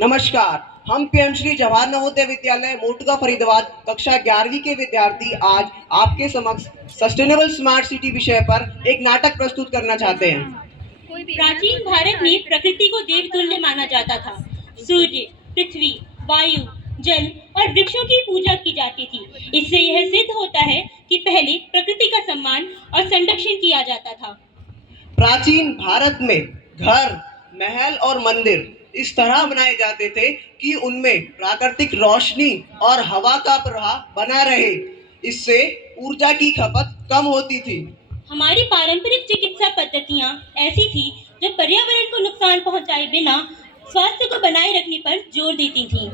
नमस्कार। हम पीएम श्री जवाहर नवोदय विद्यालय मोटका फरीदाबाद कक्षा 11वीं के विद्यार्थी आज आपके समक्ष सस्टेनेबल स्मार्ट सिटी विषय पर एक नाटक प्रस्तुत करना चाहते हैं। प्राचीन भारत में प्रकृति को देवतुल्य माना जाता था। सूर्य, पृथ्वी, वायु, जल और वृक्षों की पूजा की जाती थी। इससे यह सिद्ध होता है कि पहले प्रकृति का सम्मान और संरक्षण किया जाता था। प्राचीन भारत में घर, महल और मंदिर इस तरह बनाए जाते थे कि उनमें प्राकृतिक रोशनी और हवा का प्रवाह बना रहे। इससे ऊर्जा की खपत कम होती थी। हमारी पारंपरिक चिकित्सा पद्धतियां ऐसी थी जो पर्यावरण को नुकसान पहुंचाए बिना स्वास्थ्य को बनाए रखने पर जोर देती थी।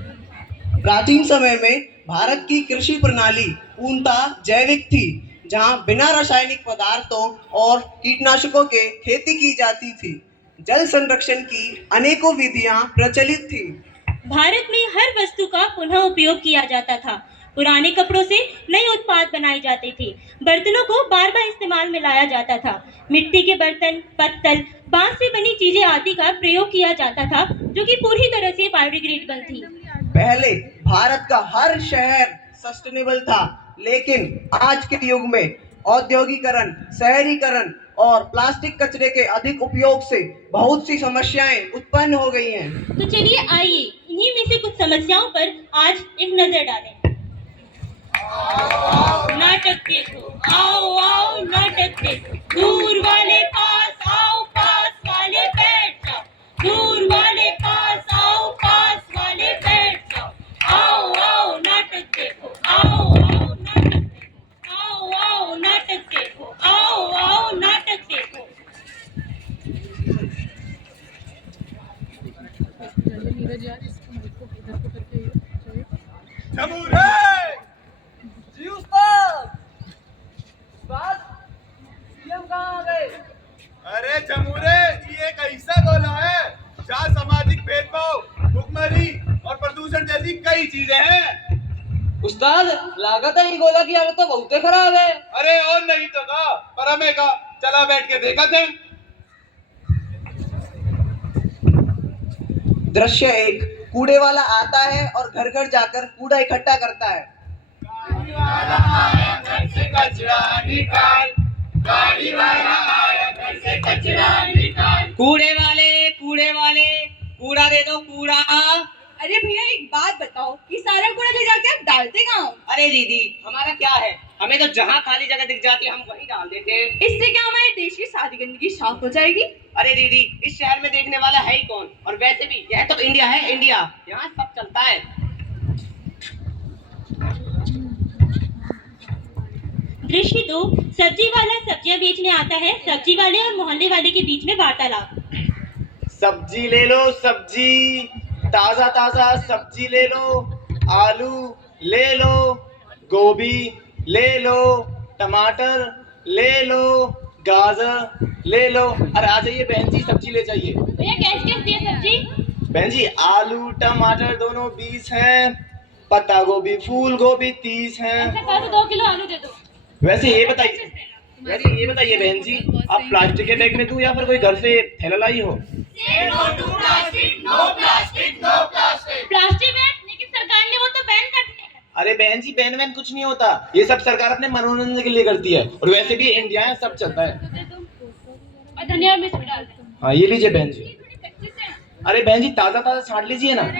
प्राचीन समय में भारत की कृषि प्रणाली पूर्णतः जैविक थी, जहां बिना रासायनिक पदार्थों और कीटनाशकों के खेती की जाती थी। जल संरक्षण की अनेकों विधियां प्रचलित थी। भारत में हर वस्तु का पुनः उपयोग किया जाता था। पुराने कपड़ों से नए उत्पाद बनाए जाते थे। बर्तनों को बार बार इस्तेमाल में लाया जाता था। मिट्टी के बर्तन, पत्तल, बांस से बनी चीजें आदि का प्रयोग किया जाता था, जो कि पूरी तरह से बायोडिग्रेडेबल थी। पहले भारत का हर शहर सस्टेनेबल था, लेकिन आज के युग में औद्योगिकरण, शहरीकरण और प्लास्टिक कचरे के अधिक उपयोग से बहुत सी समस्याएं उत्पन्न हो गई हैं। तो चलिए आइए इन्हीं में से कुछ समस्याओं पर आज एक नजर डालें। नाटक देखो, आओ आओ नाटक देखो, दूर वाले पास आओ, पास वाले बैठ जाओ, दूर वाले पास आओ, पास वाले बैठ जाओ, आओ आओ नाटक देखो, आओ आओ नाटक देखो, आओ आओ नाटक देखो, आओ आओ नाटक देखो। जी उस्ताद, सीएम कहाँ आ गए? अरे जमूरे, ये एक ऐसा गोला है जहाँ सामाजिक भेदभाव, भुखमरी और प्रदूषण जैसी कई चीजें हैं। उस्ताद, लागत है ये गोला की हालत तो बहुत खराब है। अरे और नहीं तो का, पर हमें का, चला बैठ के देखा थे। दृश्य 1। कूड़े वाला आता है और घर घर जाकर कूड़ा इकट्ठा करता है। गाड़ी वाला आया घर से कचरा निकाल, गाड़ी वाला आया घर से कचरा निकाल। कूड़े वाले, कूड़ा दे दो, कूड़ा। अरे भैया एक बात बताओ, ये सारा कूड़ा ले जाके आप डालते कहाँ हो? अरे दीदी, हमारा क्या है, हमें तो जहाँ खाली जगह दिख जाती है हम वहीं डाल देते हैं। इससे क्या हमारे देश की सारी गंदगी साफ हो जाएगी? अरे दीदी, इस शहर में देखने वाला है ही कौन, और वैसे भी यह तो इंडिया है, इंडिया, यहाँ सब चलता है। दृश्य 2। सब्जी वाला सब्जियां बेचने आता है। सब्जी वाले और मोहल्ले वाले के बीच में वार्तालाप। सब्जी ले लो, सब्जी, ताजा ताजा सब्जी ले लो, आलू ले लो, गोभी ले लो, टमाटर ले लो, गाजर ले लो। अरे आ जाइए बहन जी, सब्जी ले जाइए। भैया कैसे कैसे है सब्जी? बहन जी, आलू टमाटर दोनों 20 हैं, पत्ता गोभी फूल गोभी 30 हैं। अच्छा 2 किलो आलू दे दो। वैसे ये बताइए बहन जी, आप प्लास्टिक के बैग में दूं या फिर कोई घर से थैला लाई हो? प्लास्टिक बैग, लेकिन सरकार ने वो तो बैन कर दिया है। अरे बहन जी, बैन वैन कुछ नहीं होता, ये सब सरकार अपने मनोरंजन के लिए करती है, और वैसे भी इंडिया है, सब चलता है। और धनिया मिर्च भी डाल दो। हाँ ये लीजिए बहन जी। अरे बहन जी, ताजा ताजा छांट लीजिए ना।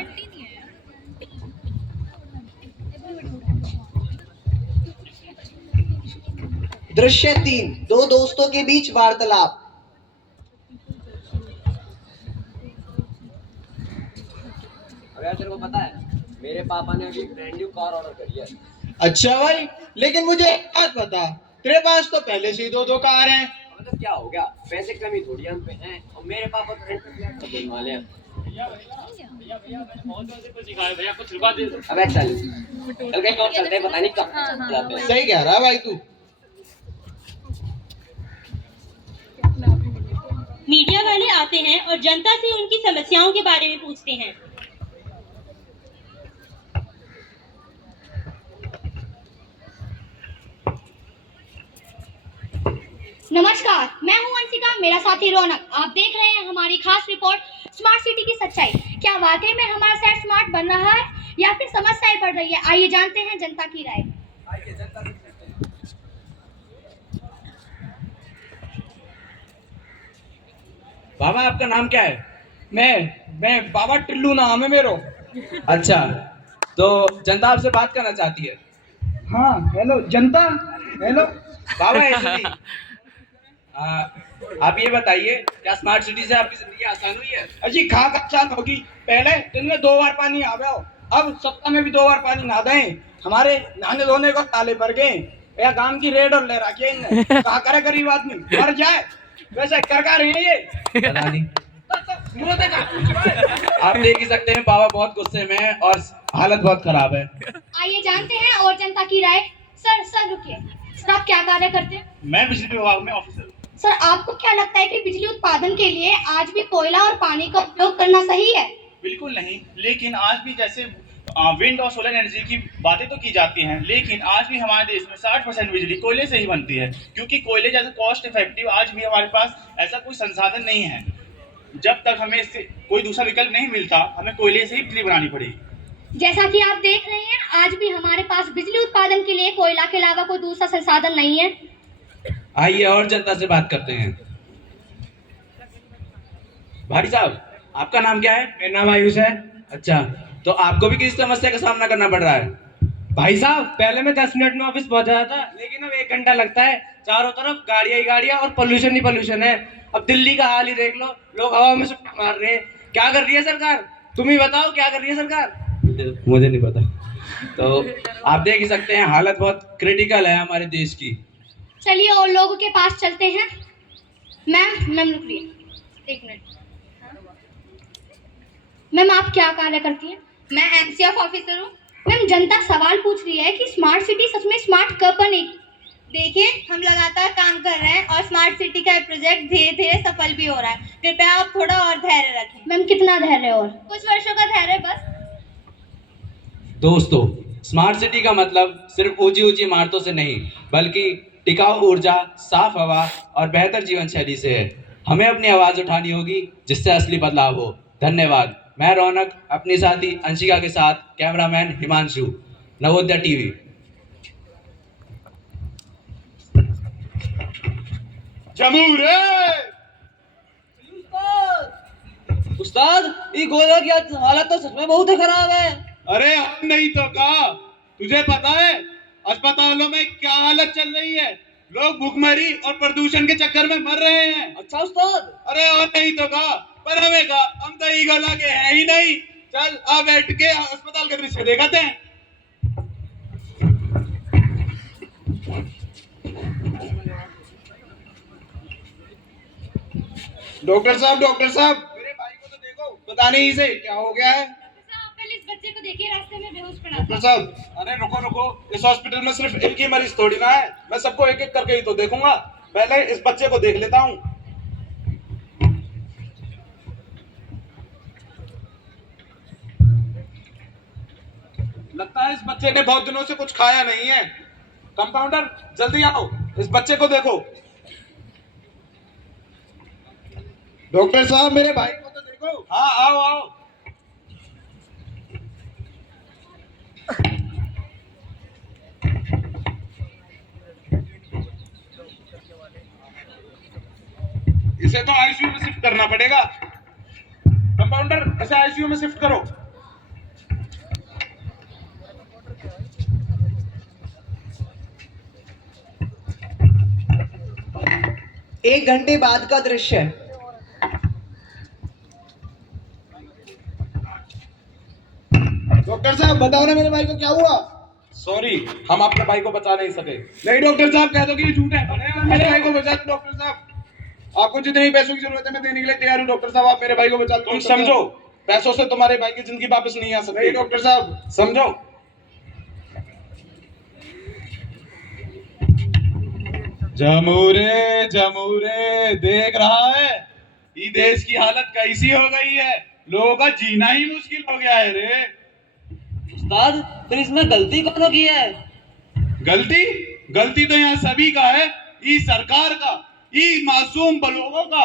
दृश्य 3। दो दोस्तों के बीच वार्तालाप। अगर तेरे को पता है, मेरे पापा ने अभी ब्रांड न्यू कार ऑर्डर करी है। अच्छा भाई, लेकिन मुझे एक बात बता, तेरे पास तो पहले से ही 2 कार हैं। मतलब क्या हो गया, पैसे कमी थोड़ी हम पे हैं, और मेरे पापा तो रेंट पे फ्लैट बनने वाले हैं। अबे चल कहीं और चलते हैं, पता नहीं कब जाते हैं। सही कह रहा भाई तू। मीडिया वाले आते हैं और जनता से उनकी समस्याओं के बारे में पूछते हैं। नमस्कार, मैं हूं अंशिका, मेरा साथी रौनक। आप देख रहे हैं हमारी खास रिपोर्ट स्मार्ट सिटी की सच्चाई। क्या वाकई में हमारा शहर स्मार्ट बन रहा है या फिर समस्याएं बढ़ रही है? आइए जानते हैं जनता की राय। बाबा आपका नाम क्या है? मैं बाबा टिल्लू नाम है मेरा। अच्छा, तो जनता आपसे बात करना चाहती है। हाँ, हेलो जनता, हेलो। बाबा ऐसे नहीं। आप ये बताइए, क्या स्मार्ट सिटी से आपकी जिंदगी आसान हुई है? अजी खा आसान होगी। पहले दिन में 2 बार पानी आवे हो, अब सप्ताह में भी 2 बार पानी ना दें। हमारे नहाने धोने को ताले भर गए या गांव की रेड और ले रखी है इनने। कहा करे गरीब आदमी मर जाए, वैसे कर रही है ये। पता नहीं। आप देख ही सकते हैं बाबा बहुत गुस्से में हैं और हालत बहुत खराब है। आइए जानते हैं और जनता की राय। सर रुकिए। सर, आप क्या कार्य करते हैं? मैं बिजली विभाग में ऑफिसर हूँ। सर, आपको क्या लगता है कि बिजली उत्पादन के लिए आज भी कोयला और पानी का उपयोग करना सही है? बिल्कुल नहीं, लेकिन आज भी जैसे विंड और सोलर एनर्जी की बातें तो की जाती हैं, लेकिन आज भी हमारे देश में 60% बिजली कोयले से ही बनती है, क्योंकि कोयले जैसे कॉस्ट इफेक्टिव आज भी हमारे पास ऐसा कोई संसाधन नहीं है। जब तक हमें इससे कोई दूसरा विकल्प नहीं मिलता, हमें कोयले से ही बिजली बनानी पड़ेगी। जैसा कि आप देख रहे हैं, आज भी हमारे पास बिजली उत्पादन के लिए कोयला के अलावा कोई दूसरा संसाधन नहीं है। आइए और जनता से बात करते हैं। भाई साहब, आपका नाम क्या है? मेरा नाम आयुष है। अच्छा, तो आपको भी किस समस्या का सामना करना पड़ रहा है? भाई साहब, पहले मैं 10 मिनट में ऑफिस पहुंच जाता था, लेकिन अब 1 घंटा लगता है। चारों तरफ गाड़ियां ही गाड़ियां और पोल्यूशन ही पोल्यूशन है। अब दिल्ली का हाल ही देख लो, लोग हवा में सुट्टा मार रहे हैं। क्या कर रही है सरकार? तुम ही बताओ, क्या कर रही है सरकार? मुझे नहीं पता। तो आप देख ही सकते हैं हालत बहुत क्रिटिकल है हमारे देश की। चलिए और लोगों के पास चलते हैं। मैम रुकिए 1 मिनट। मैम, आप क्या कार्य करती हैं? मैं एमसीएफ ऑफिसर हूँ। मैम, जनता सवाल पूछ रही है कि स्मार्ट सिटी सच में स्मार्ट कब बनेगी? देखिए, हम लगातार काम कर रहे हैं और स्मार्ट सिटी का प्रोजेक्ट धीरे धीरे सफल भी हो रहा है। कृपया आप थोड़ा और धैर्य रखें। मैम, कितना धैर्य और? कुछ वर्षों का धैर्य बस। दोस्तों, स्मार्ट सिटी का मतलब सिर्फ ऊंची ऊंची इमारतों से नहीं, बल्कि टिकाऊ ऊर्जा, साफ हवा और बेहतर जीवन शैली से है। हमें अपनी आवाज उठानी होगी जिससे असली बदलाव हो। धन्यवाद। मैं रौनक अपनी साथी अंशिका के साथ कैमरामैन हिमांशु, नवोदय टीवी। जमूरे उस्ताद, ये गोला की हालत तो सच में बहुत ही खराब है। अरे हम नहीं तो कहा, तुझे पता है अस्पतालों में क्या हालत चल रही है? लोग भूखमरी और प्रदूषण के चक्कर में मर रहे हैं। अच्छा उस्ताद। अरे और नहीं तो कहा, पर हमें कहा हम तो ईगो लगे हैं ही नहीं। चल आ बैठ के अस्पताल के दृश्य दिखाते हैं। डॉक्टर साहब मेरे भाई को तो देखो, पता नहीं इसे क्या हो गया है। पहले इस बच्चे को देखिए, रास्ते में बेहोश पड़ा डॉक्टर साहब, अरे रुको, इस हॉस्पिटल में सिर्फ एक ही मरीज थोड़ी ना है, मैं सबको एक एक करके ही तो देखूंगा। पहले इस बच्चे को देख लेता हूँ। लगता है इस बच्चे ने बहुत दिनों से कुछ खाया नहीं है। कंपाउंडर जल्दी आओ, इस बच्चे को देखो। डॉक्टर साहब, मेरे भाई को तो देखो। हाँ, आओ। इसे तो आईसीयू में शिफ्ट करना पड़ेगा। कंपाउंडर, इसे आईसीयू में शिफ्ट करो। एक घंटे बाद का दृश्य। डॉक्टर साहब, बताओ ना मेरे भाई को क्या हुआ? सॉरी, हम अपने भाई को बचा नहीं सके। नहीं डॉक्टर साहब, कह दो कि ये झूठ है। मेरे भाई को बचा दो डॉक्टर साहब। आपको जितनी पैसों की जरूरत है मैं देने के लिए तैयार हूँ। डॉक्टर साहब, आप मेरे भाई को बचा दो। तुम समझो, पैसों से तुम्हारे भाई की जिंदगी वापस नहीं आ सकती। डॉक्टर साहब समझो। जमूरे देख रहा है ये देश की हालत कैसी हो गई है। लोगों का जीना ही मुश्किल हो गया है रे। उस्ताद, फिर इसमें गलती कौन की है? गलती तो यहाँ सभी का है, ये सरकार का। ई मासूम लोगों का,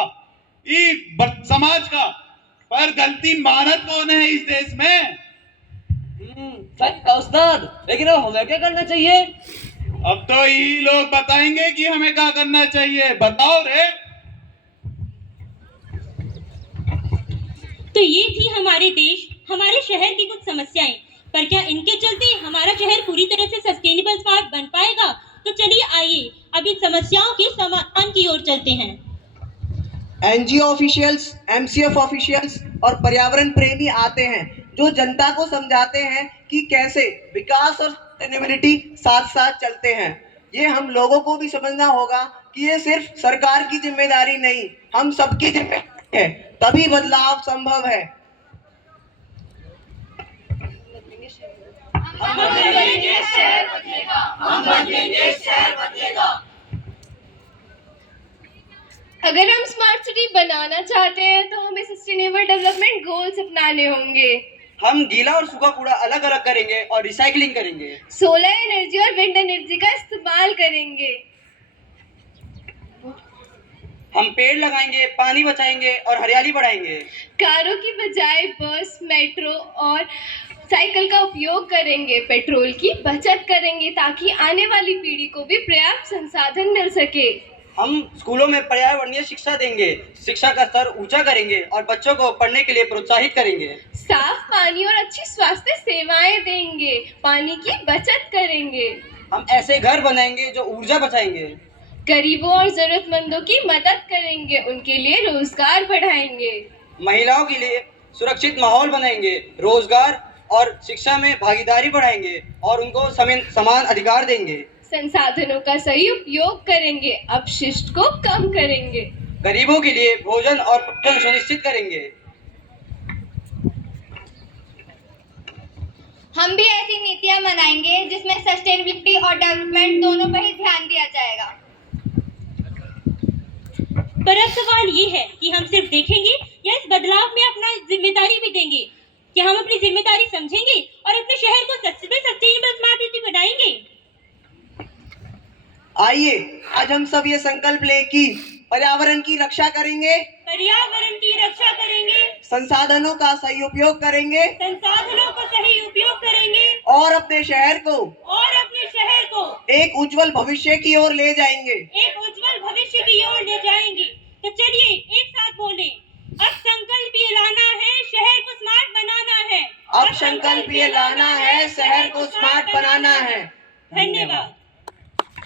समाज का, पर गलती मानत कौन है इस देश में? सच का उस्ताद, लेकिन अब हमें क्या करना चाहिए? अब तो यही लोग बताएंगे कि हमें क्या करना चाहिए। बताओ रे। तो ये थी हमारे देश, हमारे शहर की कुछ समस्याएं। पर क्या इनके चलते हमारा शहर पूरी तरह से सस्टेनेबल स्मार्ट बन पाएगा? तो चलिए आइए अब इन समस्याओं के समाधान की ओर चलते हैं। एनजीओ ऑफिशियल्स, एमसीएफ ऑफिशियल्स और पर्यावरण प्रेमी आते हैं जो जनता को समझाते हैं कि कैसे विकास और सस्टेनेबिलिटी साथ साथ चलते हैं। ये हम लोगों को भी समझना होगा कि ये सिर्फ सरकार की जिम्मेदारी नहीं, हम सबकी जिम्मेदारी है, तभी बदलाव संभव है। अगर हम स्मार्ट सिटी बनाना चाहते हैं तो हमें सस्टेनेबल डेवलपमेंट गोल्स अपनाने होंगे। हम गीला और सूखा कूड़ा अलग अलग करेंगे और रिसाइकलिंग करेंगे। सोलर एनर्जी और विंड एनर्जी का इस्तेमाल करेंगे। हम पेड़ लगाएंगे, पानी बचाएंगे और हरियाली बढ़ाएंगे। कारों की बजाय बस, मेट्रो और साइकिल का उपयोग करेंगे। पेट्रोल की बचत करेंगे ताकि आने वाली पीढ़ी को भी पर्याप्त संसाधन मिल सके। हम स्कूलों में पर्यावरणीय शिक्षा देंगे, शिक्षा का स्तर ऊंचा करेंगे और बच्चों को पढ़ने के लिए प्रोत्साहित करेंगे। साफ पानी और अच्छी स्वास्थ्य सेवाएं देंगे। पानी की बचत करेंगे। हम ऐसे घर बनाएंगे जो ऊर्जा बचाएंगे। गरीबों और जरूरतमंदों की मदद करेंगे, उनके लिए रोजगार बढ़ाएंगे। महिलाओं के लिए सुरक्षित माहौल बनाएंगे, रोजगार और शिक्षा में भागीदारी बढ़ाएंगे और उनको समान अधिकार देंगे। संसाधनों का सही उपयोग करेंगे, अपशिष्ट को कम करेंगे। गरीबों के लिए भोजन और पोषण सुनिश्चित करेंगे। हम भी ऐसी नीतियां बनाएंगे जिसमें सस्टेनेबिलिटी और डेवलपमेंट दोनों पर ही ध्यान दिया जाएगा। पर अब सवाल ये है कि हम सिर्फ देखेंगे या इस बदलाव में अपना जिम्मेदारी भी देंगे? क्या हम अपनी जिम्मेदारी समझेंगे और अपने शहर को सस्टेनेबल स्मार्ट सिटी बनाएंगे? आइए आज हम सब ये संकल्प लें कि पर्यावरण की रक्षा करेंगे, पर्यावरण की रक्षा करेंगे, संसाधनों का सही उपयोग करेंगे संसाधनों का सही उपयोग करेंगे और अपने शहर को एक उज्जवल भविष्य की ओर ले जाएंगे। एक उज्जवल भविष्य की ओर ले जाएंगे। तो चलिए एक साथ बोलें, अब संकल्प ये लाना है, शहर को स्मार्ट बनाना है। अब संकल्प ये लाना है, शहर को स्मार्ट बनाना है। धन्यवाद।